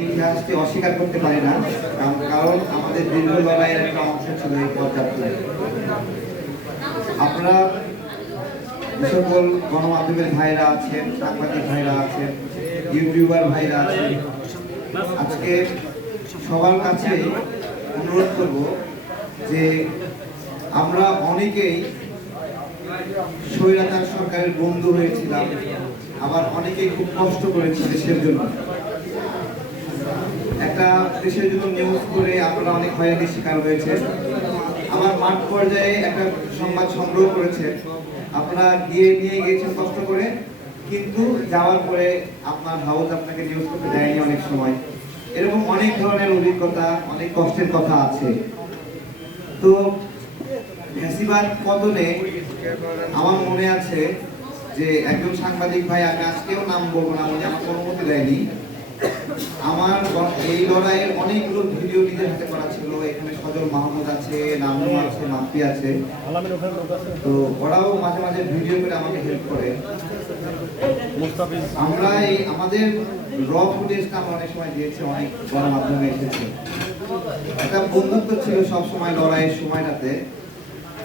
ইতিহাসকে অস্বীকার করতে পারি না, কারণ- আমাদের দীর্ঘ লড়াইয়ের একটা অংশ ছিল এই পদযাত্রা আপনারা সকল গণমাধ্যমের ভাইরা আছেন, সাংবাদিক ভাইরা আছেন, ইউটিউবার ভাইরা আছেন। আজকে সবার কাছে অনুরোধ করব যে আমরা অনেকেই স্বৈরাচার সরকারের বন্ধু হয়েছিলাম, আবার অনেকেই খুব কষ্ট করেছি দেশের জন্য। একটা দেশের জন্য নিউজ করে আপনারা অনেক হয়রানির শিকার হয়েছে। আমার মাঠ পর্যায়ে একটা সংবাদ সংগ্রহ করেছে। আপনারা গিয়ে নিয়ে গিয়েছেন কষ্ট করে, কিন্তু যাওয়ার পরে আপনার হাউস আপনাকে নিউজ করতে দেয়নি অনেক সময়। এরকম অনেক ধরনের অভিজ্ঞতা, অনেক কষ্টের কথা আছে। তো ফ্যাসিবাদ পতনে আমার মনে আছে যে একজন সাংবাদিক ভাই, আমি আজকেও নাম বলব না উনি আমাকে অনুমতি দেয়নি। আমার এই লড়াইয়ের অনেকগুলো ভিডিও নিজের হাতে করা ছিল। এখানে সজল মাহমুদ আছে নামু আছে মাপ্পি আছে। তো ওরাও মাঝে মাঝে ভিডিও করে আমাকে হেল্প করে। আমরা এই আমাদের র ফুটেজটা আমরা অনেক সময় দিয়েছি অনেক গণমাধ্যমে এসেছে। একটা বন্ধুত্ব ছিল সব সময় লড়াইয়ের সময়টাতে।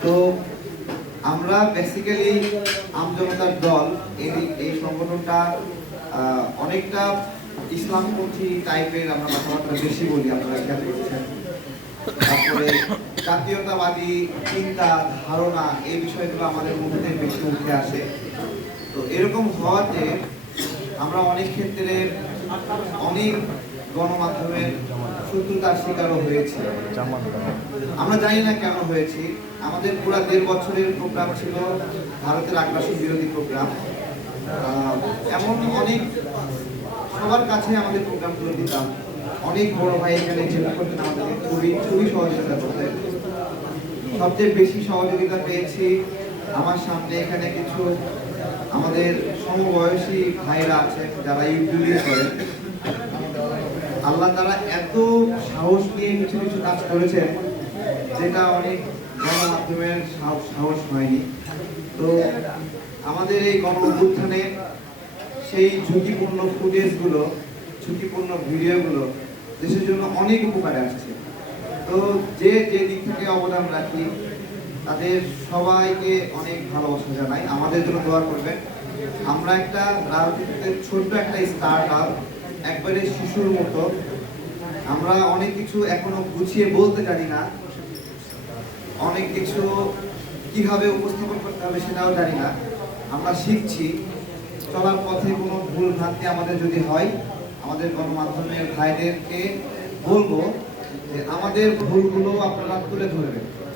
তো আমরা বেসিক্যালি আমজনতার দল এই এই সংগঠনটা অনেকটা ইসলামপন্থী টাইপের আমরা কথাবার্তা বেশি বলি, আপনারা খেয়াল করছেন। তারপরে জাতীয়তাবাদী চিন্তা, ধারণা, এই বিষয়গুলো আমাদের মধ্যে বেশি উঠে আসে। তো এরকম হওয়াতে আমরা অনেক ক্ষেত্রে অনেক গণমাধ্যমের শত্রুতার শিকারও হয়েছে। আমরা জানি না কেন হয়েছি। আমাদের পুরা দেড় বছরের প্রোগ্রাম ছিল ভারতের আগ্রাসন বিরোধী প্রোগ্রাম এমন অনেক সবার কাছে আমাদের প্রোগ্রামগুলো দিতাম। অনেক বড় ভাই এখানে হেল্প করতেন আমাদের খুবই খুবই সহযোগিতা করতেন। সবচেয়ে বেশি সহযোগিতা পেয়েছি আমার সামনে এখানে কিছু আমাদের সমবয়সী ভাইরা আছেন, যারা ইউটিউবে করেন। আল্লাহ তারা এত সাহস নিয়ে কিছু কিছু কাজ করেছেন, যেটা অনেক গণমাধ্যমের সাহস হয়নি। তো আমাদের এই গণ অভ্যুত্থানে সেই ঝুঁকিপূর্ণ ফুটেজগুলো, ঝুঁকিপূর্ণ ভিডিওগুলো দেশের জন্য অনেক উপকারে আসছে। তো যে যে দিক থেকে অবদান রাখি, তাদের সবাইকে অনেক ভালোবাসা জানাই। আমাদের জন্য দোয়া করবেন। আমরা একটা রাজনীতিতে ছোট্ট একটা স্টার্ট আপ একবারে শিশুর মতো। আমরা অনেক কিছু এখনও গুছিয়ে বলতে জানি না। অনেক কিছু কীভাবে উপস্থাপন করতে হবে সেটাও জানি না। আমরা শিখছি, চলার পথে কোনো ভুল ভ্রান্তি আমাদের যদি হয়, আমাদের গণমাধ্যমের ভাইদেরকে বলব যে আমাদের ভুলগুলো আপনারা তুলে ধরবেন।